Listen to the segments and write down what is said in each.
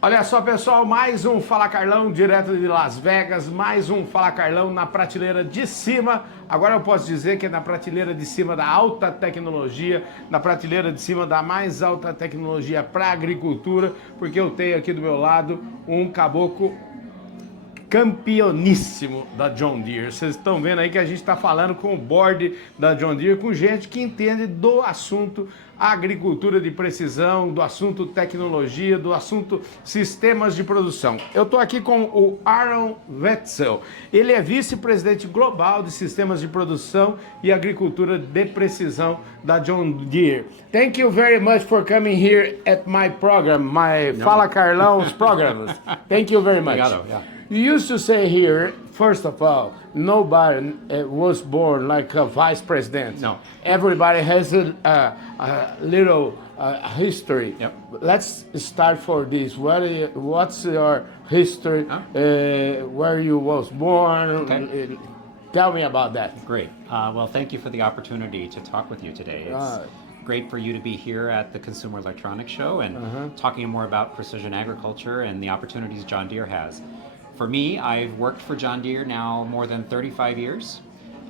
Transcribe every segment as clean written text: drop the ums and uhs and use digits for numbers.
Olha só, pessoal, mais um Fala Carlão direto de Las Vegas, mais um Fala Carlão na prateleira de cima. Agora eu posso dizer que é na prateleira de cima da alta tecnologia, na prateleira de cima da mais alta tecnologia para agricultura, porque eu tenho aqui do meu lado um caboclo campeoníssimo da John Deere. Vocês estão vendo aí que a gente está falando com o board da John Deere, com gente que entende do assunto agricultura de precisão, do assunto tecnologia, do assunto sistemas de produção. Eu estou aqui com o Aaron Wetzel. Ele é vice-presidente global de sistemas de produção e agricultura de precisão da John Deere. Thank you very much for coming here at my program, my Fala Carlão's programs. Thank you very much. Obrigado, yeah. You used to say here, first of all, nobody was born like a vice-president. No. Everybody has a little history. Yep. Let's start for this. What's your history? Where you was born? Okay. Tell me about that. Great. Well, thank you for the opportunity to talk with you today. It's great for you to be here at the Consumer Electronics Show and talking more about precision agriculture and the opportunities John Deere has. For me, I've worked for John Deere now more than 35 years.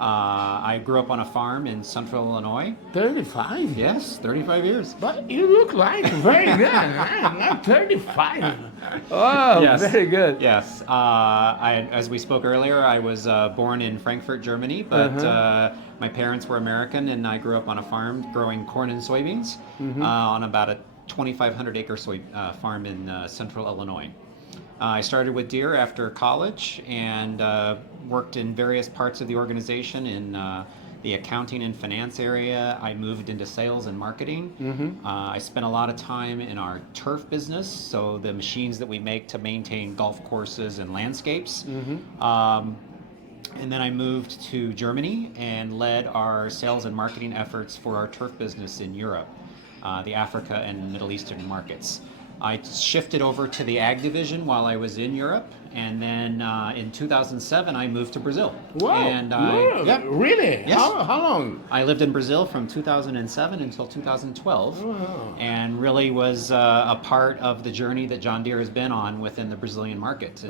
I grew up on a farm in central Illinois. 35? Yes, 35 years. But you look like very good. Not 35. Oh, Yes. very good. Yes. As we spoke earlier, I was born in Frankfurt, Germany, but my parents were American, and I grew up on a farm growing corn and soybeans on about a 2,500 acre farm in central Illinois. I started with Deere after college and worked in various parts of the organization in the accounting and finance area. I moved into sales and marketing. I spent a lot of time in our turf business, so the machines that we make to maintain golf courses and landscapes. And then I moved to Germany and led our sales and marketing efforts for our turf business in Europe, the Africa and Middle Eastern markets. I shifted over to the ag division while I was in Europe, and then in 2007 I moved to Brazil. Wow! And Really? Yes. How long? I lived in Brazil from 2007 until 2012, and really was a part of the journey that John Deere has been on within the Brazilian market,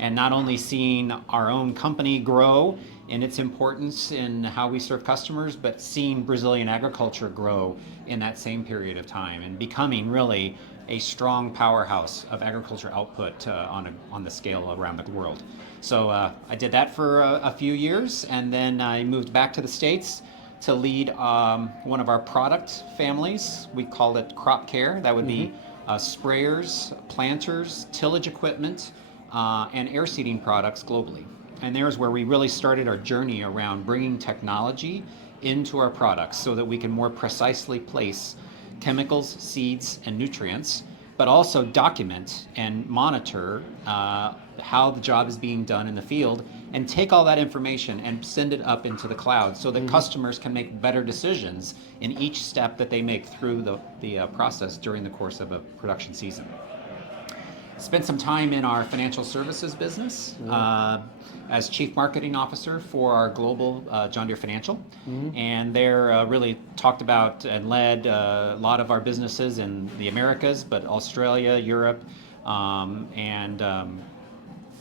and not only seeing our own company grow in its importance in how we serve customers, but seeing Brazilian agriculture grow in that same period of time and becoming really a strong powerhouse of agriculture output on the scale around the world. So I did that for a few years, and then I moved back to the States to lead one of our product families. We called it crop care. That would be sprayers, planters, tillage equipment, and air seeding products globally. And there's where we really started our journey around bringing technology into our products so that we can more precisely place chemicals, seeds, and nutrients, but also document and monitor how the job is being done in the field, and take all that information and send it up into the cloud so that customers can make better decisions in each step that they make through the process during the course of a production season. Spent some time in our financial services business as Chief Marketing Officer for our global John Deere Financial. And there really talked about and led a lot of our businesses in the Americas, but Australia, Europe, and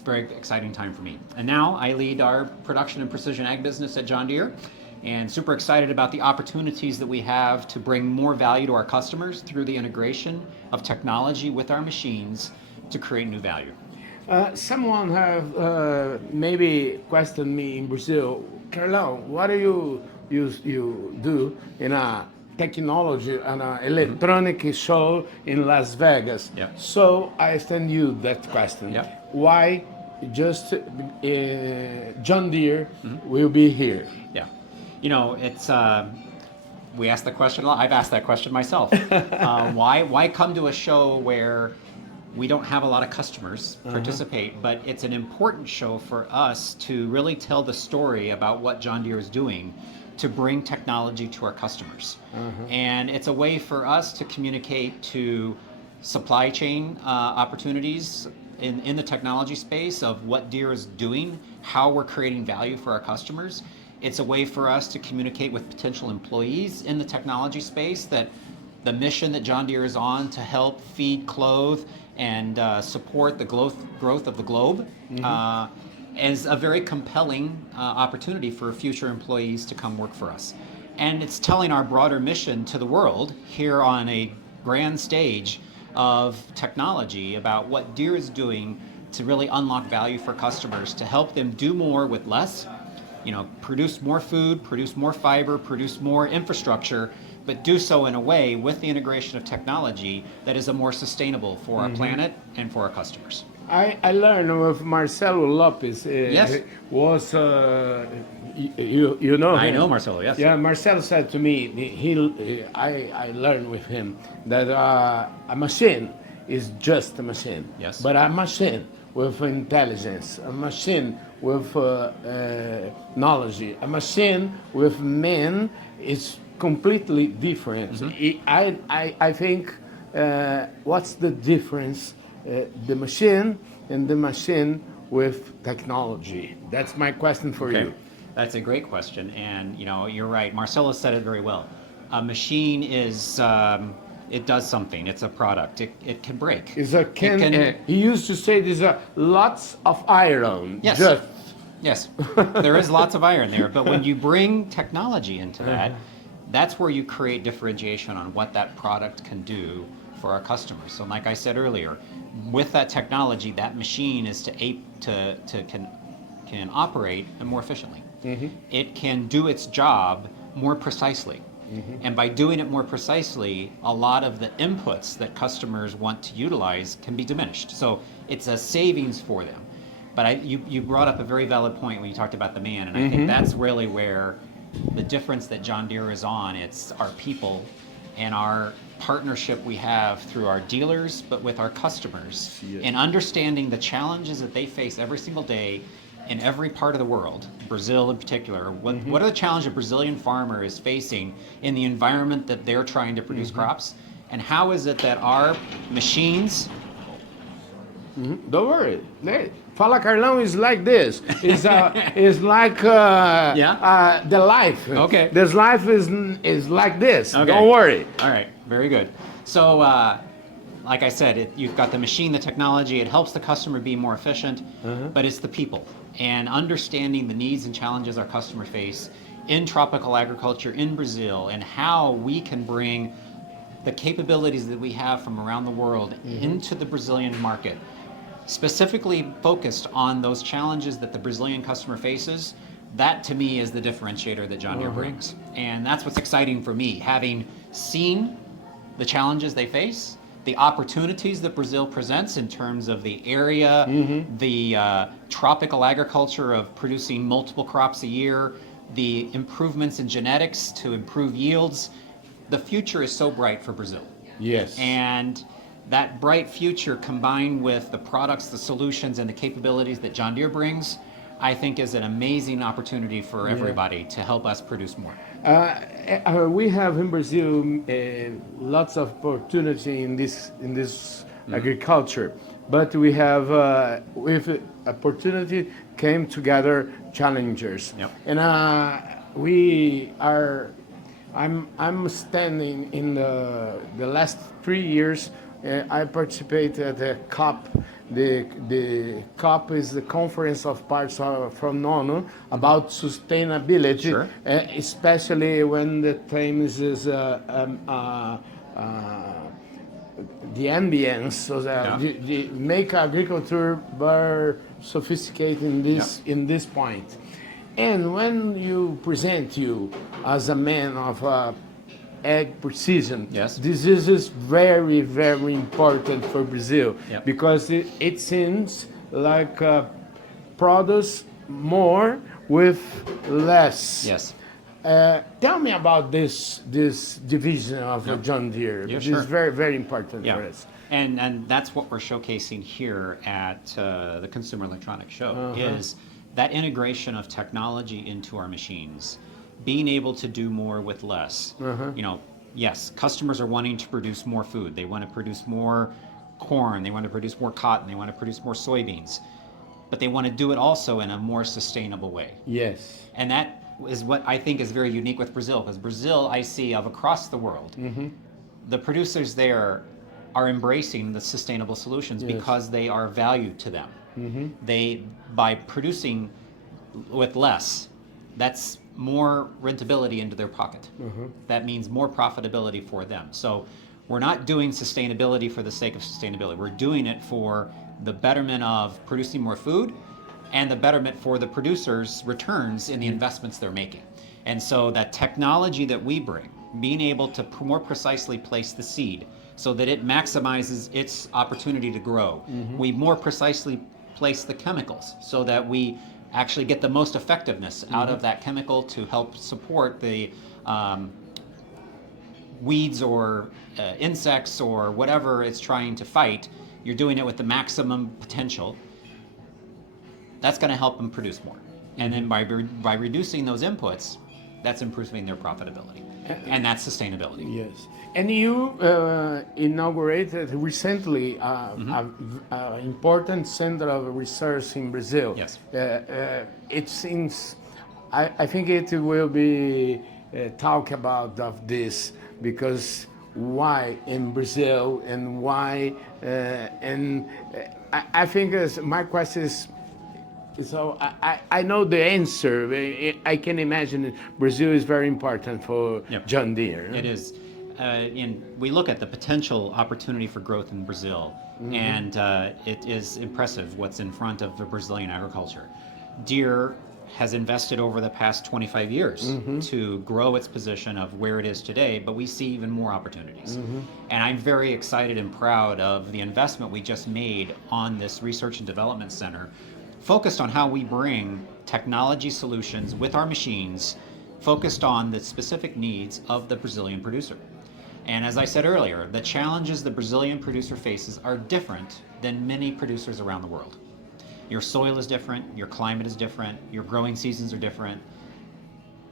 very exciting time for me. And now I lead our production and precision ag business at John Deere, and super excited about the opportunities that we have to bring more value to our customers through the integration of technology with our machines to create new value. Someone have maybe questioned me in Brazil, Carlão, what do you do in a technology and an electronic show in Las Vegas? Yeah. So I send you that question. Yeah. Why just John Deere will be here? Yeah, you know, it's we ask the question a lot. I've asked that question myself. Why come to a show where we don't have a lot of customers participate, but it's an important show for us to really tell the story about what John Deere is doing to bring technology to our customers. And it's a way for us to communicate to supply chain opportunities in the technology space of what Deere is doing, how we're creating value for our customers. It's a way for us to communicate with potential employees in the technology space that the mission that John Deere is on to help feed, clothe, and support the growth of the globe is a very compelling opportunity for future employees to come work for us. And it's telling our broader mission to the world here on a grand stage of technology about what Deere is doing to really unlock value for customers, to help them do more with less, produce more food, produce more fiber, produce more infrastructure, but do so in a way with the integration of technology that is a more sustainable for our planet and for our customers. I learned with Marcelo Lopes. Yes. Was you know him? I know Marcelo, yes. Yeah, Marcelo said to me, I learned with him that a machine is just a machine. Yes. But a machine with intelligence, a machine with knowledge, a machine with men is completely different. I think what's the difference? The machine and the machine with technology. That's my question for you. That's a great question, and you're right. Marcelo said it very well. A machine is it does something. It's a product. It can break. He used to say there's lots of iron. Yes. Yes. There is lots of iron there, but when you bring technology into that, that's where you create differentiation on what that product can do for our customers. So like I said earlier, with that technology, that machine is can operate more efficiently. It can do its job more precisely. And by doing it more precisely, a lot of the inputs that customers want to utilize can be diminished. So it's a savings for them. But you brought up a very valid point when you talked about the man, and I think that's really where the difference that John Deere is on. It's our people and our partnership we have through our dealers, but with our customers, and understanding the challenges that they face every single day in every part of the world, Brazil in particular. What are the challenges a Brazilian farmer is facing in the environment that they're trying to produce crops? And how is it that our machines... Don't worry. Fala Carlão is like this. It's like the life. Okay. This life is like this. Okay. Don't worry. All right. Very good. So, like I said, you've got the machine, the technology. It helps the customer be more efficient, but it's the people. And understanding the needs and challenges our customer face in tropical agriculture in Brazil, and how we can bring the capabilities that we have from around the world into the Brazilian market, specifically focused on those challenges that the Brazilian customer faces. That to me is the differentiator that John Deere brings. And that's what's exciting for me, having seen the challenges they face, the opportunities that Brazil presents in terms of the area, the tropical agriculture of producing multiple crops a year, the improvements in genetics to improve yields. The future is so bright for Brazil. Yes. And that bright future, combined with the products, the solutions, and the capabilities that John Deere brings, I think is an amazing opportunity for everybody to help us produce more. We have in Brazil lots of opportunity in this agriculture, but we have with opportunity came together challengers, and I'm standing in the last 3 years. I participate at the COP. The COP is the Conference of Parts from ONU about sustainability, especially when the theme is the ambience, so that make agriculture very sophisticated in this point. And when you present you as a man of ag precision. This is very, very important for Brazil because it seems like produce more with less. Tell me about this division of John Deere. This is very, very important for us. And that's what we're showcasing here at the Consumer Electronics Show, is that integration of technology into our machines. Being able to do more with less. Yes, customers are wanting to produce more food. They want to produce more corn. They want to produce more cotton. They want to produce more soybeans. But they want to do it also in a more sustainable way. Yes. And that is what I think is very unique with Brazil, because Brazil, I see of across the world, the producers there are embracing the sustainable solutions because they are valued to them. They, by producing with less, that's more rentability into their pocket. That means more profitability for them. So we're not doing sustainability for the sake of sustainability. We're doing it for the betterment of producing more food and the betterment for the producers' returns in the investments they're making. And so that technology that we bring, being able to more precisely place the seed so that it maximizes its opportunity to grow. We more precisely place the chemicals so that we actually get the most effectiveness out of that chemical to help support the weeds or insects or whatever it's trying to fight. You're doing it with the maximum potential. That's going to help them produce more. And then by reducing those inputs, that's improving their profitability. And that's sustainability. Yes. And you inaugurated recently an important center of research in Brazil. Yes. It seems, I think it will be talk about of this, because why in Brazil and why, and I think my question is, so I know the answer. I can imagine Brazil is very important for John Deere. It is. And we look at the potential opportunity for growth in Brazil, and it is impressive what's in front of the Brazilian agriculture. Deere has invested over the past 25 years to grow its position of where it is today, but we see even more opportunities. And I'm very excited and proud of the investment we just made on this research and development center, focused on how we bring technology solutions with our machines, focused on the specific needs of the Brazilian producer. And as I said earlier, the challenges the Brazilian producer faces are different than many producers around the world. Your soil is different, your climate is different, your growing seasons are different,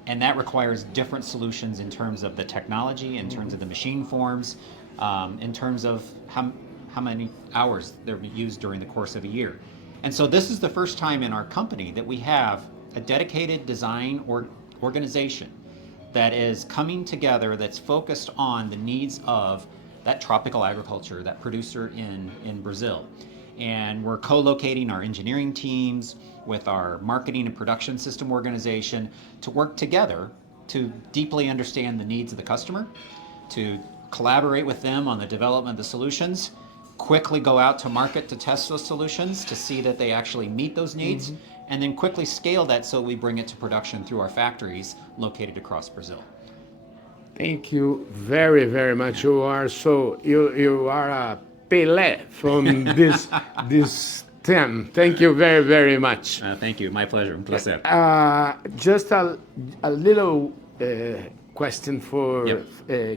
and that requires different solutions in terms of the technology, in terms of the machine forms, in terms of how many hours they're used during the course of a year. And so this is the first time in our company that we have a dedicated design organization that is coming together, that's focused on the needs of that tropical agriculture, that producer in Brazil. And we're co-locating our engineering teams with our marketing and production system organization to work together to deeply understand the needs of the customer, to collaborate with them on the development of the solutions, quickly go out to market to test those solutions to see that they actually meet those needs, and then quickly scale that so we bring it to production through our factories located across Brazil. Thank you very, very much. You are you are a Pelé from this theme. Thank you very, very much. Thank you. My pleasure. Placer. Just a little question for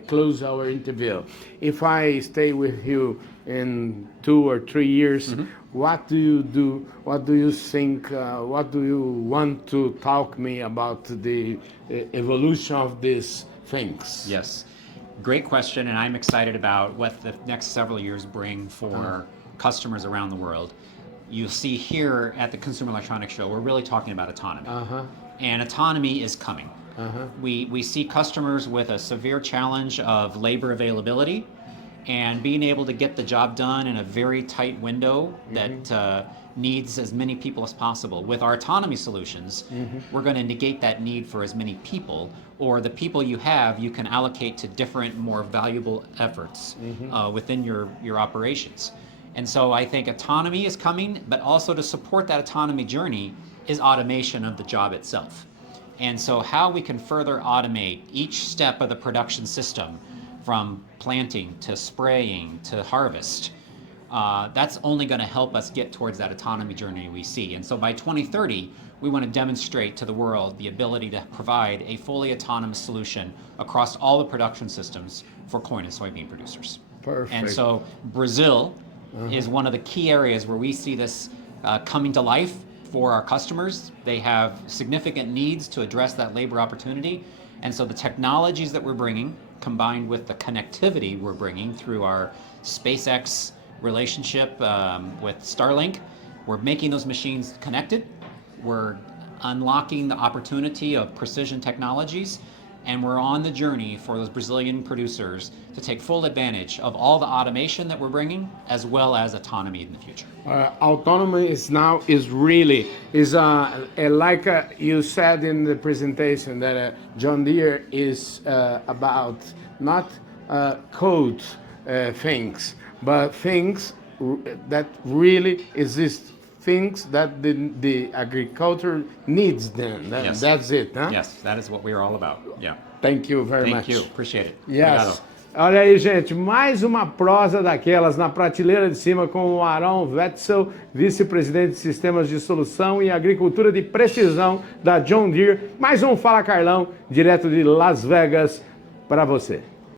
close our interview. If I stay with you in 2 or 3 years, what do you do? What do you think? What do you want to talk me about the evolution of these things? Yes, great question, and I'm excited about what the next several years bring for customers around the world. You'll see here at the Consumer Electronics Show, we're really talking about autonomy, and autonomy is coming. We see customers with a severe challenge of labor availability and being able to get the job done in a very tight window that needs as many people as possible. With our autonomy solutions, we're going to negate that need for as many people, or the people you have, you can allocate to different, more valuable efforts within your operations. And so I think autonomy is coming, but also to support that autonomy journey is automation of the job itself. And so how we can further automate each step of the production system, from planting to spraying to harvest, that's only going to help us get towards that autonomy journey we see. And so by 2030, we want to demonstrate to the world the ability to provide a fully autonomous solution across all the production systems for corn and soybean producers. Perfect. And so Brazil is one of the key areas where we see this coming to life for our customers. They have significant needs to address that labor opportunity. And so the technologies that we're bringing, combined with the connectivity we're bringing through our SpaceX relationship with Starlink, we're making those machines connected. We're unlocking the opportunity of precision technologies, And we're on the journey for those Brazilian producers to take full advantage of all the automation that we're bringing, as well as autonomy in the future. Autonomy is really like you said in the presentation that John Deere is about not code things, but things that really exist. Things that the agriculture needs them. Yes. That's it, huh? Yes, that is what we are all about. Yeah. Thank you very much. Thank you. Appreciate it. Yes. Olha aí, gente, mais uma prosa daquelas na prateleira de cima com o Aaron Wetzel, Vice-Presidente de Sistemas de Solução e Agricultura de Precisão da John Deere. Mais um Fala Carlão, direto de Las Vegas para você.